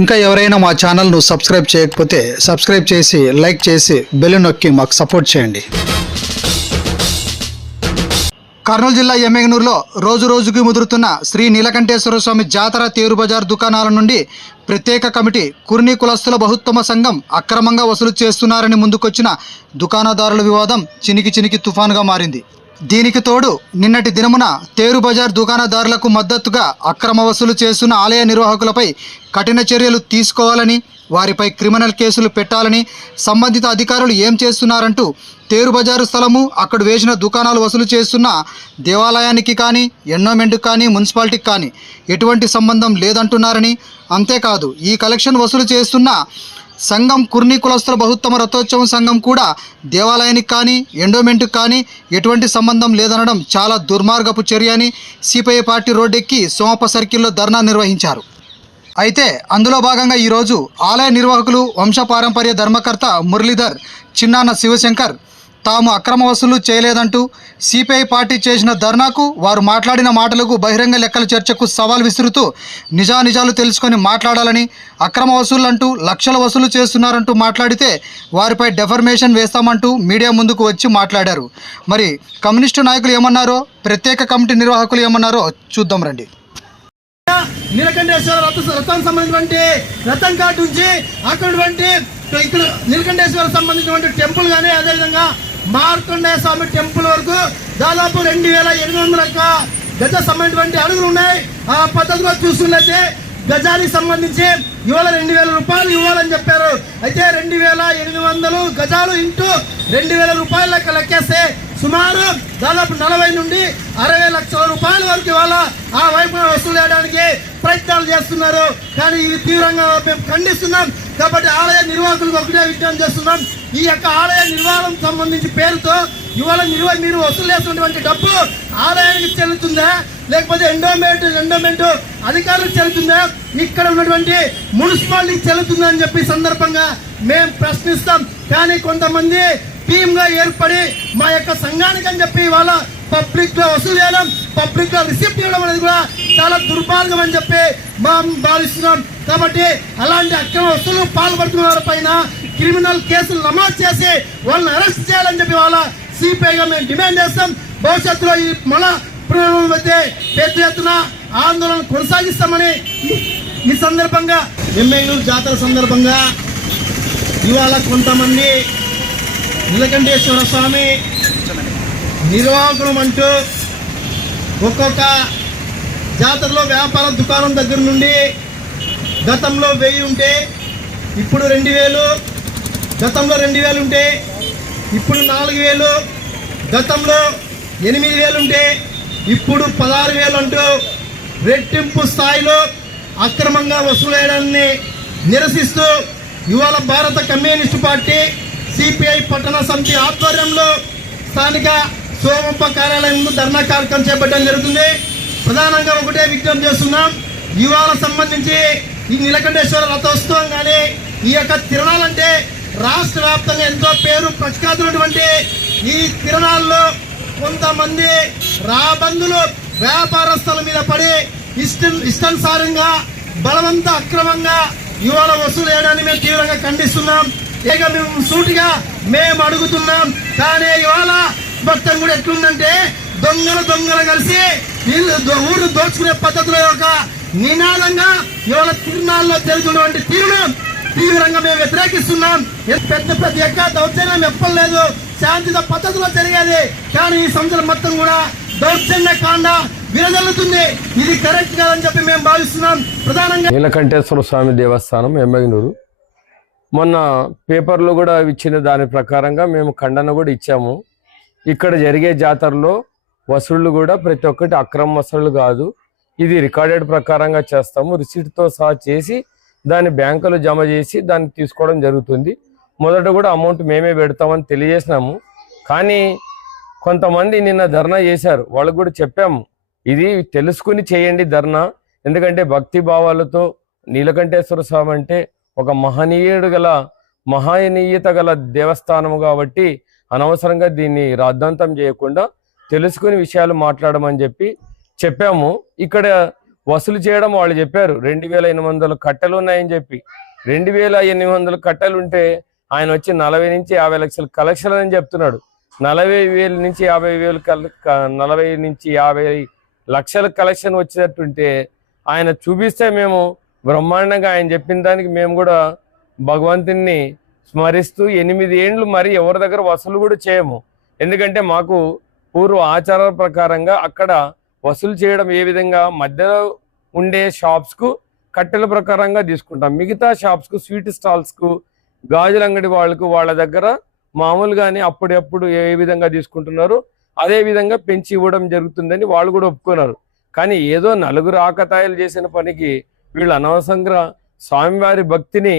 ఇంకా ఎవరైనా మా ఛానల్ను సబ్స్క్రైబ్ చేయకపోతే సబ్స్క్రైబ్ చేసి లైక్ చేసి బెల్ నొక్కి మాకు సపోర్ట్ చేయండి. కర్నూలు జిల్లా ఎమ్మెగనూరులో రోజు రోజుకి ముదురుతున్న శ్రీ నీలకంఠేశ్వర స్వామి జాతర తేరు బజార్ దుకాణాల నుండి ప్రత్యేక కమిటీ కుర్ని కులస్తుల బహుత్తమ సంఘం అక్రమంగా వసూలు చేస్తున్నారని ముందుకొచ్చిన దుకాణదారుల వివాదం చినికి చినికి తుఫాన్గా మారింది. దీనికి తోడు నిన్నటి దినమున తేరు బజార్ దుకాణదారులకు మద్దతుగా అక్రమ వసూలు చేస్తున్న ఆలయ నిర్వాహకులపై కఠిన చర్యలు తీసుకోవాలని వారిపై క్రిమినల్ కేసులు పెట్టాలని సంబంధిత అధికారులు ఏం చేస్తున్నారంటూ తేరు బజారు స్థలము అక్కడ వేసిన దుకాణాలు వసూలు చేస్తున్న దేవాలయానికి కానీ ఎన్నోమెంట్కి కానీ మున్సిపాలిటీకి కానీ ఎటువంటి సంబంధం లేదంటున్నారని అంతేకాదు ఈ కలెక్షన్ వసూలు చేస్తున్న సంఘం కుర్ని కులస్తుల బహుత్తమ రథోత్సవం సంఘం కూడా దేవాలయానికి కానీ ఎండోమెంట్కి కానీ ఎటువంటి సంబంధం లేదనడం చాలా దుర్మార్గపు చర్య అని సిపిఐ పార్టీ రోడ్డెక్కి సోమప్ప సర్కిల్లో ధర్నా నిర్వహించారు. అయితే అందులో భాగంగా ఈరోజు ఆలయ నిర్వాహకులు వంశపారంపర్య ధర్మకర్త మురళీధర్ చిన్నాన్న శివశంకర్ తాము అక్రమ వసూలు చేయలేదంటూ సిపిఐ పార్టీ చేసిన ధర్నాకు వారు మాట్లాడిన మాటలకు బహిరంగ లెక్కల చర్చకు సవాల్ విసురుతూ నిజానిజాలు తెలుసుకొని మాట్లాడాలని అక్రమ వసూళ్ళంటూ లక్షల వసూలు చేస్తున్నారంటూ మాట్లాడితే వారిపై డెఫర్మేషన్ వేస్తామంటూ మీడియా ముందుకు వచ్చి మాట్లాడారు. మరి కమ్యూనిస్టు నాయకులు ఏమన్నారో ప్రత్యేక కమిటీ నిర్వాహకులు ఏమన్నారో చూద్దాం రండి. నీలకంఠేశ్వర రథ రథం సంబంధించినటువంటి రథం కార్డు నుంచి అక్కడ ఇక్కడ నీలకంఠేశ్వర సంబంధించినటువంటి టెంపుల్ కానీ అదేవిధంగా మార్కండేయ స్వామి టెంపుల్ వరకు దాదాపు రెండు వేల ఎనిమిది వందల యొక్క గజ సంబంధించినటువంటి అడుగులు ఉన్నాయి. ఆ పద్ధతిలో చూస్తున్నట్టే గజానికి సంబంధించి ఇవాళ రెండు వేల రూపాయలు ఇవ్వాలని చెప్పారు. అయితే రెండు వేల ఎనిమిది వందలు గజాలు ఇంటూ రెండు వేల రూపాయల లెక్క లెక్కేస్తే సుమారు దాదాపు నలభై నుండి అరవై లక్షల రూపాయల వరకు ఇవాళ ఆ వైపున వసూలు చేయడానికి ప్రయత్నాలు చేస్తున్నారు. కానీ ఇది తీవ్రంగా మేము ఖండిస్తున్నాం. కాబట్టి ఆలయ నిర్వాహకులకు ఒకటే విజ్ఞానం చేస్తున్నాం. ఈ యొక్క ఆలయ నిర్వహణం సంబంధించి పేరుతో ఇవాళ నిర్వ మీరు వసూలు చేస్తున్నటువంటి డబ్బు ఆలయానికి చెల్లుతుందా? లేకపోతే ఎండోమెంట్ ఎండోమెంట్ అధికారులకు చెల్లుతుందా? ఇక్కడ ఉన్నటువంటి మున్సిపాలిటీకి చెల్లుతుందా అని చెప్పి సందర్భంగా మేము ప్రశ్నిస్తాం. కానీ కొంతమంది టీమ్గా ఏర్పడి మా యొక్క సంఘానికి అని చెప్పి ఇవాళ పబ్లిక్లో వసూలు చేయడం పబ్లిక్లో రిసిప్ట్ ఇవ్వడం అనేది కూడా చాలా దుర్భాగ్యం అని చెప్పి మనం భావిస్తున్నాం. కాబట్టి అలాంటి అక్రమ వస్తువులు పాల్పడుతున్న వారి పైన క్రిమినల్ కేసులు నమోదు చేసి వాళ్ళని అరెస్ట్ చేయాలని చెప్పి వాళ్ళ సిపిఐగా మేము డిమాండ్ చేస్తాం. భవిష్యత్తులో ఈ మన ప్రభుత్వం మధ్య పెద్ద ఎత్తున ఆందోళన కొనసాగిస్తామని ఈ- సందర్భంగా ఎమ్మెల్యేలు జాతర సందర్భంగా ఇవాళ కొంతమంది నీలకంఠేశ్వర స్వామి నిర్వాహకులం అంటూ ఒక్కొక్క జాతరలో వ్యాపార దుకాణం దగ్గర నుండి గతంలో వెయ్యి ఉంటే ఇప్పుడు రెండు వేలు. గతంలో రెండు వేలు ఉంటే ఇప్పుడు నాలుగు వేలు. గతంలో ఎనిమిది వేలు ఉంటే ఇప్పుడు పదహారు వేలు అంటూ రెట్టింపు స్థాయిలో అక్రమంగా వసూలేయడాన్ని నిరసిస్తూ ఇవాళ భారత కమ్యూనిస్టు పార్టీ సిపిఐ పట్టణ సమితి ఆధ్వర్యంలో స్థానిక సోమప్ప కార్యాలయం ముందు ధర్నా కార్యక్రమం చేపట్టడం జరుగుతుంది. ప్రధానంగా ఒకటే విజ్ఞప్తి చేస్తున్నాం. ఇవాళ సంబంధించి ఈ నీలకంఠేశ్వర రథోత్సవం కానీ ఈ యొక్క తిరణాలంటే రాష్ట్ర వ్యాప్తంగా ఎంతో పేరు ప్రఖ్యాతున్నటువంటి ఈ తిరణాల్లో కొంతమంది రాబందులు వ్యాపారస్తుల మీద పడి ఇష్టం ఇష్టానుసారంగా బలవంత అక్రమంగా ఇవాళ వసూలు చేయడాన్ని మేము తీవ్రంగా ఖండిస్తున్నాం. ఇక మేము సూటిగా మేము అడుగుతున్నాం. కానీ ఇవాళ మొత్తం కూడా ఎట్లుందంటే దొంగలు దొంగలు కలిసి వీళ్ళు దో- ఊరు దోచుకునే పద్ధతిలో ఒక నినాదంగా ఇవాళ తిరునాళ్ళలో జరుగుతున్నటువంటి తీరును తీవ్రంగా మేము వ్యతిరేకిస్తున్నాం. పెద్ద పెద్ద ఎక్క దౌర్జన్యం ఎప్పలేదు శాంతిత పద్ధతిలో జరిగేది. కానీ ఈ సంవత్సరం మొత్తం కూడా దౌర్జన్య కాండ విరజల్లుతుంది. ఇది కరెక్ట్ కాదని చెప్పి మేము భావిస్తున్నాం. ప్రధానంగా నీలకంఠేశ్వర స్వామి దేవస్థానం ఎమ్మెగనూరు. మొన్న పేపర్లో కూడా ఇచ్చిన దాని ప్రకారంగా మేము ఖండన కూడా ఇచ్చాము. ఇక్కడ జరిగే జాతరలో వసూళ్ళు కూడా ప్రతి ఒక్కటి అక్రమ వసూళ్ళు కాదు. ఇది రికార్డెడ్ ప్రకారంగా చేస్తాము. రిసీట్తో సహా చేసి దాన్ని బ్యాంకులో జమ చేసి దాన్ని తీసుకోవడం జరుగుతుంది. మొదట కూడా అమౌంట్ మేమే పెడతామని తెలియజేసినాము. కానీ కొంతమంది నిన్న ధర్నా చేశారు. వాళ్ళకు కూడా చెప్పాము. ఇది తెలుసుకుని చేయండి ధర్నా. ఎందుకంటే భక్తి భావాలతో నీలకంఠేశ్వర స్వామి అంటే ఒక మహనీయుడు గల మహనీయత గల దేవస్థానము కాబట్టి అనవసరంగా దీన్ని రాద్ధాంతం చేయకుండా తెలుసుకుని విషయాలు మాట్లాడమని చెప్పి చెప్పాము. ఇక్కడ వసూలు చేయడం వాళ్ళు చెప్పారు. రెండు వేల ఎనిమిది వందల కట్టెలు ఉన్నాయని చెప్పి. రెండు వేల ఎనిమిది వందల కట్టెలు ఉంటే ఆయన వచ్చి నలభై నుంచి యాభై లక్షల కలెక్షన్ అని చెప్తున్నాడు. నలభై వేల నుంచి యాభై వేలు నలభై నుంచి యాభై లక్షల కలెక్షన్ వచ్చేటట్టుంటే ఆయన చూపిస్తే మేము బ్రహ్మాండంగా ఆయన చెప్పిన దానికి మేము కూడా భగవంతుని స్మరిస్తూ ఎనిమిది ఏండ్లు మరి ఎవరి దగ్గర వసూలు కూడా చేయము. ఎందుకంటే మాకు పూర్వ ఆచారాల ప్రకారంగా అక్కడ వసూలు చేయడం ఏ విధంగా మధ్యలో ఉండే షాప్స్కు కట్టెల ప్రకారంగా తీసుకుంటాం. మిగతా షాప్స్కు స్వీట్ స్టాల్స్కు గాజుల అంగడి వాళ్ళకు వాళ్ళ దగ్గర మామూలుగానే అప్పుడప్పుడు ఏ విధంగా తీసుకుంటున్నారు అదే విధంగా పెంచి ఇవ్వడం జరుగుతుందని వాళ్ళు కూడా ఒప్పుకున్నారు. కానీ ఏదో నలుగురు ఆకతాయిలు చేసిన పనికి వీళ్ళు అనవసరంగా స్వామివారి భక్తిని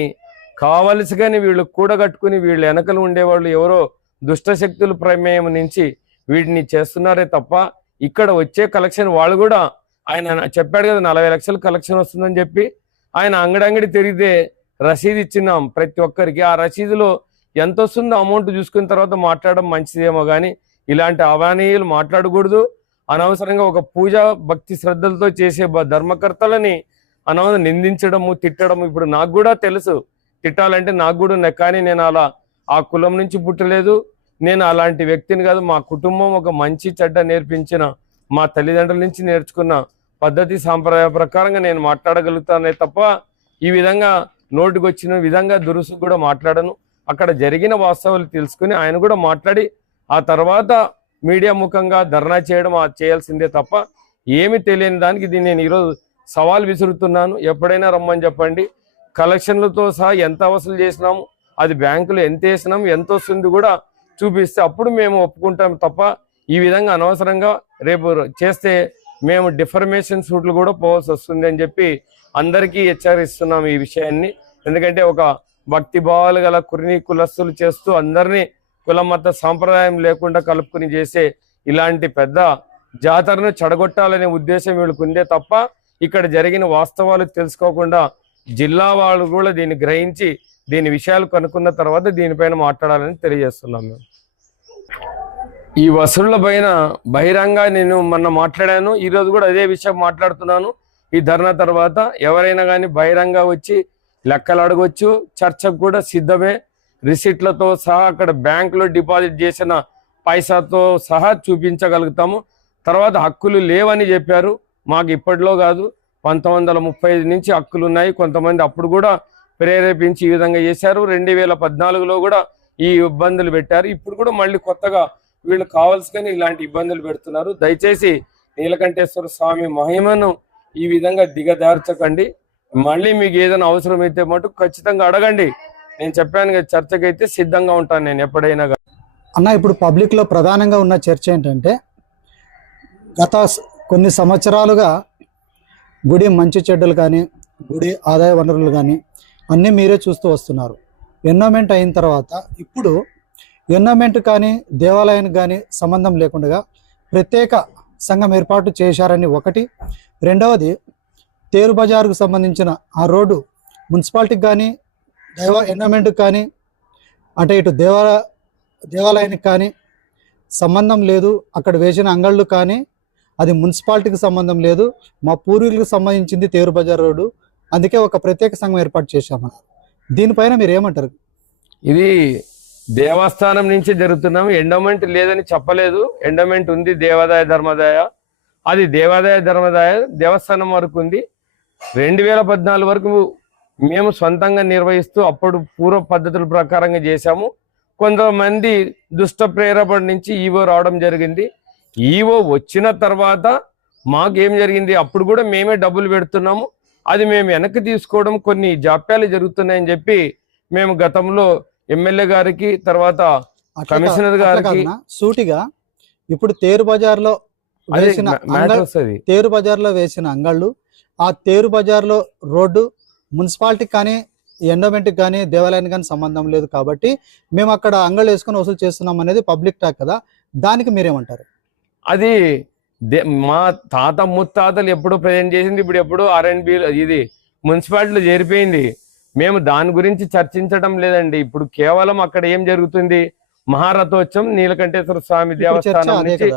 కావలసిగాని వీళ్ళు కూడగట్టుకుని వీళ్ళు వెనకలు ఉండేవాళ్ళు ఎవరో దుష్టశక్తులు ప్రమేయం నుంచి వీటిని చేస్తున్నారే తప్ప ఇక్కడ వచ్చే కలెక్షన్ వాళ్ళు కూడా ఆయన చెప్పాడు కదా నలభై లక్షల కలెక్షన్ వస్తుందని చెప్పి ఆయన అంగడంగడి తిరిగితే రసీదు ఇచ్చినాం ప్రతి ఒక్కరికి. ఆ రసీదులో ఎంత వస్తుందో అమౌంట్ చూసుకున్న తర్వాత మాట్లాడడం మంచిదేమో కానీ ఇలాంటి అవానీయులు మాట్లాడకూడదు. అనవసరంగా ఒక పూజ భక్తి శ్రద్ధలతో చేసే ధర్మకర్తలని అనవసరం నిందించడము తిట్టడం ఇప్పుడు నాకు కూడా తెలుసు. తిట్టాలంటే నాకు కూడా ఉన్నాయి కానీ నేను అలా ఆ కులం నుంచి పుట్టలేదు. నేను అలాంటి వ్యక్తిని కాదు మా కుటుంబం ఒక మంచి చెడ్డ నేర్పించిన మా తల్లిదండ్రుల నుంచి నేర్చుకున్న పద్ధతి సాంప్రదాయ ప్రకారంగా నేను మాట్లాడగలుగుతానే తప్ప ఈ విధంగా నోటికొచ్చిన విధంగా దురుసు కూడా మాట్లాడను. అక్కడ జరిగిన వాస్తవాలు తెలుసుకుని ఆయన కూడా మాట్లాడి ఆ తర్వాత మీడియా ముఖంగా ధర్నా చేయడం చేయాల్సిందే తప్ప ఏమి తెలియని దానికి దీన్ని నేను ఈరోజు సవాల్ విసురుతున్నాను. ఎప్పుడైనా రమ్మని చెప్పండి. కలెక్షన్లతో సహా ఎంత వసూలు చేసినాము? అది బ్యాంకులో ఎంత వేసినాము? ఎంత వస్తుంది కూడా చూపిస్తే అప్పుడు మేము ఒప్పుకుంటాం తప్ప ఈ విధంగా అనవసరంగా రేపు చేస్తే మేము డిఫర్మేషన్ సూట్లు కూడా పోవాల్సి వస్తుంది అని చెప్పి అందరికీ హెచ్చరిస్తున్నాం ఈ విషయాన్ని. ఎందుకంటే ఒక భక్తి భావాలు గల కురిని కులస్తులు చేస్తూ అందరినీ కుల మత సాంప్రదాయం లేకుండా కలుపుకుని చేసే ఇలాంటి పెద్ద జాతరను చెడగొట్టాలనే ఉద్దేశం వీళ్ళకు ఉందే తప్ప ఇక్కడ జరిగిన వాస్తవాలు తెలుసుకోకుండా జిల్లా వాళ్ళు కూడా దీన్ని గ్రహించి దీని విషయాలు కనుక్కున్న తర్వాత దీనిపైన మాట్లాడాలని తెలియజేస్తున్నాం మేము. ఈ వసూళ్ళ పైన బహిరంగ నేను మొన్న మాట్లాడాను ఈరోజు కూడా అదే విషయం మాట్లాడుతున్నాను. ఈ ధర్నా తర్వాత ఎవరైనా కానీ బహిరంగ వచ్చి లెక్కలు అడగొచ్చు చర్చకు కూడా సిద్ధమే. రిసిట్లతో సహా అక్కడ బ్యాంకులో డిపాజిట్ చేసిన పైసాతో సహా చూపించగలుగుతాము. తర్వాత హక్కులు లేవని చెప్పారు మాకు ఇప్పట్లో కాదు. పంతొమ్మిది వందల ముప్పై నుంచి హక్కులు ఉన్నాయి. కొంతమంది అప్పుడు కూడా ప్రేరేపించి ఈ విధంగా చేశారు. రెండు వేల పద్నాలుగులో కూడా ఈ ఇబ్బందులు పెట్టారు. ఇప్పుడు కూడా మళ్ళీ కొత్తగా వీళ్ళు కావాల్సుకొని ఇలాంటి ఇబ్బందులు పెడుతున్నారు. దయచేసి నీలకంఠేశ్వర స్వామి మహిమను ఈ విధంగా దిగదార్చకండి. మళ్ళీ మీకు ఏదైనా అవసరమైతే మటుకు ఖచ్చితంగా అడగండి. నేను చెప్పాను కదా చర్చకైతే సిద్ధంగా ఉంటాను నేను ఎప్పుడైనా అన్న ఇప్పుడు పబ్లిక్లో ప్రధానంగా ఉన్న చర్చ ఏంటంటే గత కొన్ని సంవత్సరాలుగా గుడి మంచి చెడ్డలు కానీ గుడి ఆదాయ వనరులు కానీ అన్నీ మీరే చూస్తూ వస్తున్నారు. ఎన్నోమెంట్ అయిన తర్వాత ఇప్పుడు ఎన్నోమెంట్ కానీ దేవాలయానికి కానీ సంబంధం లేకుండా ప్రత్యేక సంఘం ఏర్పాటు చేశారని ఒకటి. రెండవది తేరు బజారుకు సంబంధించిన ఆ రోడ్డు మున్సిపాలిటీకి కానీ దేవ ఎన్నోమెంట్కి కానీ అంటే ఇటు దేవాల దేవాలయానికి కానీ సంబంధం లేదు. అక్కడ వేసిన అంగళ్ళు కానీ అది మున్సిపాలిటీకి సంబంధం లేదు. మా పూర్వీకులకు సంబంధించింది తేరు బజార్ రోడ్డు. అందుకే ఒక ప్రత్యేక సంఘం ఏర్పాటు చేశామన్నారు దీనిపైన మీరు ఏమంటారు ఇది దేవస్థానం నుంచి జరుగుతున్నాము ఎండోమెంట్ లేదని చెప్పలేదు. ఎండోమెంట్ ఉంది దేవాదాయ ధర్మదాయ. అది దేవాదాయ ధర్మదాయ దేవస్థానం వరకు ఉంది. రెండు వేల పద్నాలుగు వరకు మేము సొంతంగా నిర్వహిస్తూ అప్పుడు పూర్వ పద్ధతుల ప్రకారంగా చేశాము. కొంతమంది దుష్ట ప్రేరేపణ నుంచి ఈవో రావడం జరిగింది. ఈవో వచ్చిన తర్వాత మాకేం జరిగింది? అప్పుడు కూడా మేమే డబ్బులు పెడుతున్నాము. అది మేము వెనక్కి తీసుకోవడం కొన్ని జాప్యాలు జరుగుతున్నాయని చెప్పి మేము గతంలో ఎమ్మెల్యే గారికి తర్వాత కమిషనర్ గారికి- సూటిగా ఇప్పుడు తేరు బజార్లో వేసిన తేరు బజార్లో వేసిన అంగళ్ళు ఆ తేరు బజార్లో రోడ్డు మున్సిపాలిటీకి కానీ ఎండోమెంట్కి కానీ దేవాలయానికి కానీ సంబంధం లేదు కాబట్టి మేము అక్కడ అంగళ్ళు వేసుకొని వసూలు చేస్తున్నాం అనేది పబ్లిక్ టాక్ కదా. దానికి మీరేమంటారు? అది మా తాత ముత్తాతలు ఎప్పుడు ప్రజెంట్ చేసింది ఇప్పుడు ఎప్పుడు ఆర్ఎండ్బి ఇది మున్సిపాలిటీలో చేరిపోయింది. మేము దాని గురించి చర్చించడం లేదండి. ఇప్పుడు కేవలం అక్కడ ఏం జరుగుతుంది? మహారథోత్సవం నీలకంఠేశ్వర స్వామి దేవస్థానం నుంచి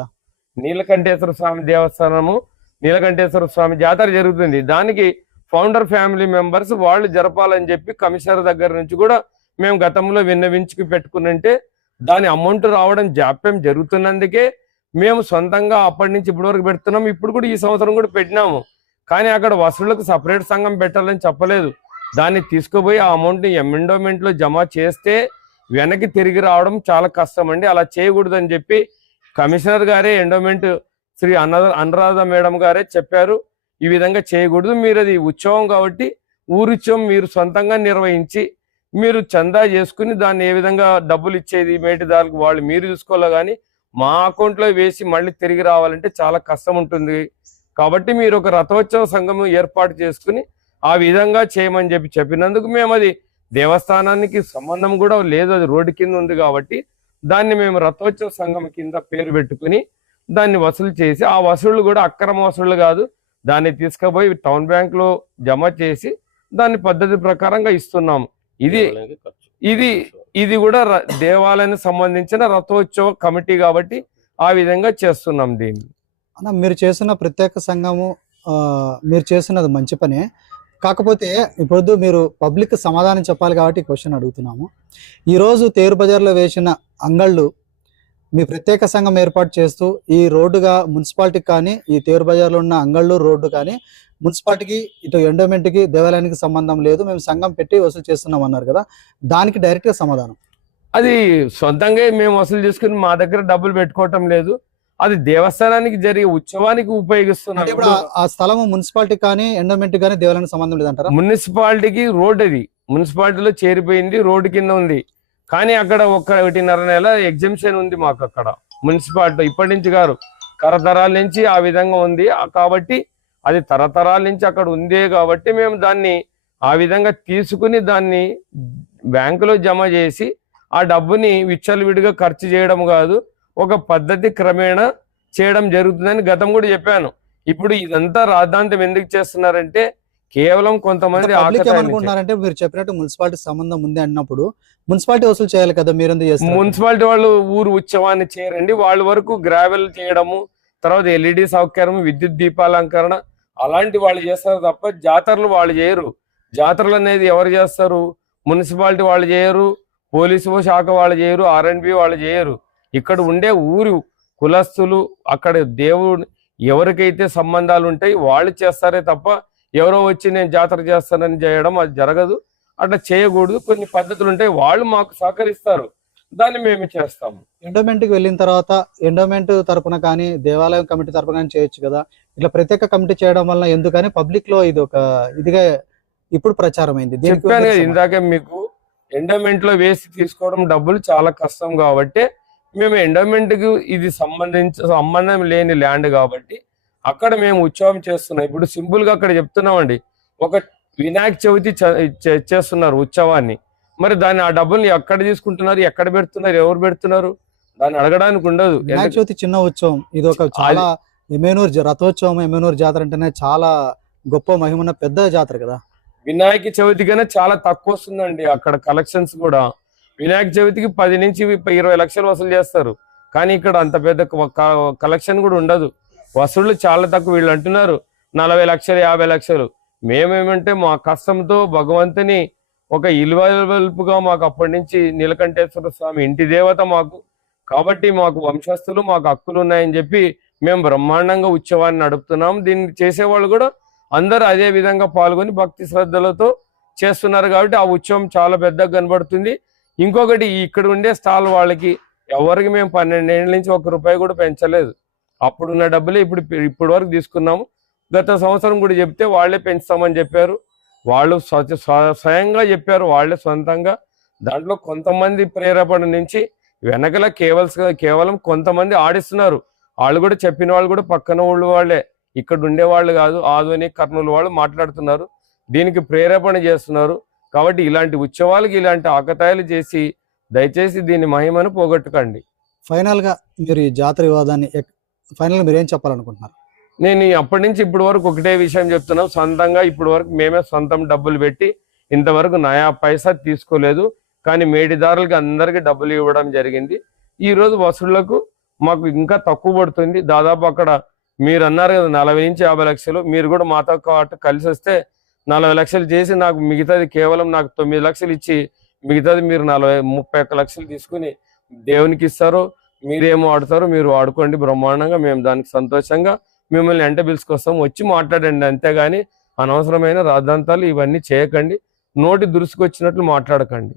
నీలకంఠేశ్వర స్వామి దేవస్థానము నీలకంఠేశ్వర స్వామి జాతర జరుగుతుంది. దానికి ఫౌండర్ ఫ్యామిలీ మెంబర్స్ వాళ్ళు జరపాలని చెప్పి కమిషనర్ దగ్గర నుంచి కూడా మేము గతంలో విన్నవించుకు పెట్టుకున్నంటే దాని అమౌంట్ రావడం జాప్యం జరుగుతున్నందుకే మేము సొంతంగా అప్పటి నుంచి ఇప్పటి వరకు పెడుతున్నాం. ఇప్పుడు కూడా ఈ సంవత్సరం కూడా పెట్టినాము. కానీ అక్కడ వసూళ్ళకు సపరేట్ సంఘం పెట్టాలని చెప్పలేదు. దాన్ని తీసుకుపోయి ఆ అమౌంట్ని ని జమ చేస్తే వెనక్కి తిరిగి రావడం చాలా కష్టం అండి అలా చేయకూడదని చెప్పి కమిషనర్ గారే ఎండోమెంట్ శ్రీ అన్న అనురాధ మేడం గారే చెప్పారు. ఈ విధంగా చేయకూడదు. మీరు అది ఉత్సవం కాబట్టి ఊరుత్సవం మీరు సొంతంగా నిర్వహించి మీరు చందా చేసుకుని దాన్ని ఏ విధంగా డబ్బులు ఇచ్చేది మేటిదారులకు వాళ్ళు మీరు చూసుకోవాలి కానీ మా అకౌంట్లో వేసి మళ్ళీ తిరిగి రావాలంటే చాలా కష్టం ఉంటుంది. కాబట్టి మీరు ఒక రథోత్సవ సంఘం ఏర్పాటు చేసుకుని ఆ విధంగా చేయమని చెప్పి చెప్పినందుకు మేము అది దేవస్థానానికి సంబంధం కూడా లేదు. అది రోడ్డు కింద ఉంది కాబట్టి దాన్ని మేము రథోత్సవ సంఘం కింద పేరు పెట్టుకుని దాన్ని వసూలు చేసి ఆ వసూళ్ళు కూడా అక్రమ వసూళ్ళు కాదు. దాన్ని తీసుకుపోయి టౌన్ బ్యాంక్లో జమ చేసి దాన్ని పద్ధతి ప్రకారంగా ఇస్తున్నాము. ఇది ఇది ఇది కూడా ర- దేవాలయానికి సంబంధించిన రథోత్సవ కమిటీ కాబట్టి ఆ విధంగా చేస్తున్నాం దీన్ని. అన్న మీరు చేస్తున్న ప్రత్యేక సంఘము మీరు చేస్తున్నది మంచి పనే. కాకపోతే ఇప్పుడు మీరు పబ్లిక్ సమాధానం చెప్పాలి కాబట్టి క్వశ్చన్ అడుగుతున్నాము. ఈరోజు తేరు బజార్లో వేసిన అంగళ్ళు మీ ప్రత్యేక సంఘం ఏర్పాటు చేస్తూ ఈ రోడ్డుగా మున్సిపాలిటీకి కానీ ఈ తేరు బజార్లో ఉన్న అంగళ్ళు రోడ్డు కానీ మున్సిపాలిటీకి ఇటు ఎండోమెంట్కి దేవాలయానికి సంబంధం లేదు. మేము సంఘం పెట్టి వసూలు చేస్తున్నాం అన్నారు కదా. దానికి డైరెక్ట్గా సమాధానం. అది సొంతంగా మేము వసూలు చేసుకుని మా దగ్గర డబ్బులు పెట్టుకోవటం లేదు. అది దేవస్థానానికి జరిగే ఉత్సవానికి ఉపయోగిస్తున్నాం. ఇప్పుడు ఆ- స్థలము మున్సిపాలిటీ కానీ ఎండోమెంట్ కానీ దేవాలయానికి సంబంధం లేదంటారా? మున్సిపాలిటీకి రోడ్ అది. మున్సిపాలిటీలో చేరిపోయింది రోడ్డు కింద ఉంది. కానీ అక్కడ ఒకటిన్నర నెల ఎగ్జిబిషన్ ఉంది మాకు అక్కడ. మున్సిపాలిటీ ఇప్పటి నుంచి గారు తరతరాల నుంచి ఆ విధంగా ఉంది. కాబట్టి అది తరతరాల నుంచి అక్కడ ఉందే కాబట్టి మేము దాన్ని ఆ విధంగా తీసుకుని దాన్ని బ్యాంకులో జమ చేసి ఆ డబ్బుని విచ్చలవిడిగా ఖర్చు చేయడం కాదు ఒక పద్ధతి క్రమేణా చేయడం జరుగుతుందని గతం కూడా చెప్పాను. ఇప్పుడు ఇదంతా రాద్ధాంతం ఎందుకు చేస్తున్నారంటే కేవలం కొంతమంది ఏమనుకుంటున్నారంటే మీరు చెప్పినట్టు మున్సిపాలిటీ సంబంధం ఉంది అన్నప్పుడు మున్సిపాలిటీ వసూలు చేయాలి కదా మీరు మున్సిపాలిటీ వాళ్ళు ఊరు ఉత్సవాన్ని చేయరండి. వాళ్ళ వరకు గ్రావెల్ చేయడము తర్వాత ఎల్ఈడి సౌకర్యం విద్యుత్ దీపాలంకరణ అలాంటి వాళ్ళు చేస్తారు తప్ప జాతరలు వాళ్ళు చేయరు. జాతరలు అనేది ఎవరు చేస్తారు? మున్సిపాలిటీ వాళ్ళు చేయరు పోలీసు శాఖ వాళ్ళు చేయరు ఆర్ఎండ్బి వాళ్ళు చేయరు. ఇక్కడ ఉండే ఊరు కులస్తులు అక్కడ దేవుడు ఎవరికైతే సంబంధాలు ఉంటాయి వాళ్ళు చేస్తారే తప్ప ఎవరో వచ్చి నేను జాతర చేస్తానని చేయడం అది జరగదు. అట్లా చేయకూడదు. కొన్ని పద్ధతులు ఉంటాయి. వాళ్ళు మాకు సహకరిస్తారు. దాన్ని మేము చేస్తాము. ఎండోమెంట్కి వెళ్ళిన తర్వాత ఎండోమెంట్ తరపున కానీ దేవాలయం కమిటీ తరపున కానీ చేయొచ్చు కదా. ఇట్లా ప్రత్యేక కమిటీ చేయడం వల్ల ఎందుకని పబ్లిక్లో ఇది ఒక ఇదిగా ఇప్పుడు ప్రచారం అయింది చెప్పాను కదా ఇందాకే మీకు ఎండోమెంట్లో వేసి తీసుకోవడం డబ్బులు చాలా కష్టం కాబట్టి మేము ఎండోమెంట్కి ఇది సంబంధించి సంబంధం లేని ల్యాండ్ కాబట్టి అక్కడ మేము ఉత్సవం చేస్తున్నాం. ఇప్పుడు సింపుల్గా అక్కడ చెప్తున్నామండి. ఒక వినాయక చవితి చేస్తున్నారు ఉత్సవాన్ని. మరి దాన్ని ఆ డబ్బుల్ని ఎక్కడ తీసుకుంటున్నారు? ఎక్కడ పెడుతున్నారు? ఎవరు పెడుతున్నారు? దాన్ని అడగడానికి ఉండదు. వినాయక చవితి చిన్న ఉత్సవం. ఇది ఒక చాలా ఎమ్మెనూరు జ- రథోత్సవం ఎమ్మెనూరు జాతర అంటేనే చాలా గొప్ప మహిమన్న పెద్ద జాతర కదా. వినాయక చవితి కన్నా చాలా తక్కువ వస్తుందండి. అక్కడ కలెక్షన్స్ కూడా. వినాయక చవితికి పది నుంచి ఇరవై లక్షలు వసూలు చేస్తారు. కానీ ఇక్కడ అంత పెద్ద కలెక్షన్ కూడా ఉండదు. వసూళ్ళు చాలా తక్కువ వీళ్ళు అంటున్నారు. నలభై లక్షలు యాభై లక్షలు. మేమేమంటే మా కష్టంతో భగవంతుని ఒక ఇలువలుపుగా మాకు అప్పటి నుంచి నీలకంఠేశ్వర స్వామి ఇంటి దేవత మాకు. కాబట్టి మాకు వంశస్థులు మాకు హక్కులు ఉన్నాయని చెప్పి మేము బ్రహ్మాండంగా ఉత్సవాన్ని నడుపుతున్నాం. దీన్ని చేసేవాళ్ళు కూడా అందరూ అదే విధంగా పాల్గొని భక్తి శ్రద్ధలతో చేస్తున్నారు కాబట్టి ఆ ఉత్సవం చాలా పెద్దగా కనబడుతుంది. ఇంకొకటి ఇక్కడ ఉండే స్టాల్ వాళ్ళకి ఎవరికి మేము పన్నెండేళ్ళ నుంచి ఒక రూపాయి కూడా పెంచలేదు. అప్పుడున్న డబ్బులే ఇప్పుడు ఇప్పటి వరకు తీసుకున్నాము. గత సంవత్సరం కూడా చెప్తే వాళ్ళే పెంచుతామని చెప్పారు. వాళ్ళు స్వయంగా చెప్పారు. వాళ్ళే సొంతంగా. దాంట్లో కొంతమంది ప్రేరేపణ నుంచి వెనకల కేవల్స్ కేవలం కొంతమంది ఆడిస్తున్నారు. వాళ్ళు కూడా చెప్పిన వాళ్ళు కూడా పక్కన ఊళ్ళు వాళ్ళే. ఇక్కడ ఉండేవాళ్ళు కాదు ఆధుని కర్నూలు వాళ్ళు మాట్లాడుతున్నారు. దీనికి ప్రేరేపణ చేస్తున్నారు. కాబట్టి ఇలాంటి ఉత్సవాలకి ఇలాంటి ఆకతాయిలు చేసి దయచేసి దీని మహిమను పోగొట్టుకండి. ఫైనల్గా మీరు ఈ జాతర వివాదాన్ని ఫైనల్గా మీరు ఏం చెప్పాలనుకుంటున్నారు? నేను అప్పటి నుంచి ఇప్పటి వరకు ఒకటే విషయం చెప్తున్నాం. సొంతంగా ఇప్పటి వరకు మేమే సొంతం డబ్బులు పెట్టి ఇంతవరకు నయా పైసా తీసుకోలేదు. కానీ మేడిదారులకి అందరికీ డబ్బులు ఇవ్వడం జరిగింది. ఈ రోజు వసూళ్ళకు మాకు ఇంకా తక్కువ పడుతుంది. దాదాపు అక్కడ మీరు అన్నారు కదా నలభై నుంచి యాభై లక్షలు. మీరు కూడా మాతో పాటు కలిసి వస్తే నలభై లక్షలు చేసి నాకు మిగతాది కేవలం నాకు తొమ్మిది లక్షలు ఇచ్చి మిగతాది మీరు నలభై ముప్పై లక్షలు తీసుకుని దేవునికి ఇస్తారు. మీరేమో వాడతారో మీరు వాడుకోండి బ్రహ్మాండంగా మేము దానికి సంతోషంగా మిమ్మల్ని ఎంట కోసం వచ్చి మాట్లాడండి అంతేగాని అనవసరమైన రాద్ధాంతాలు ఇవన్నీ చేయకండి. నోటి దురుసుకొచ్చినట్లు మాట్లాడకండి.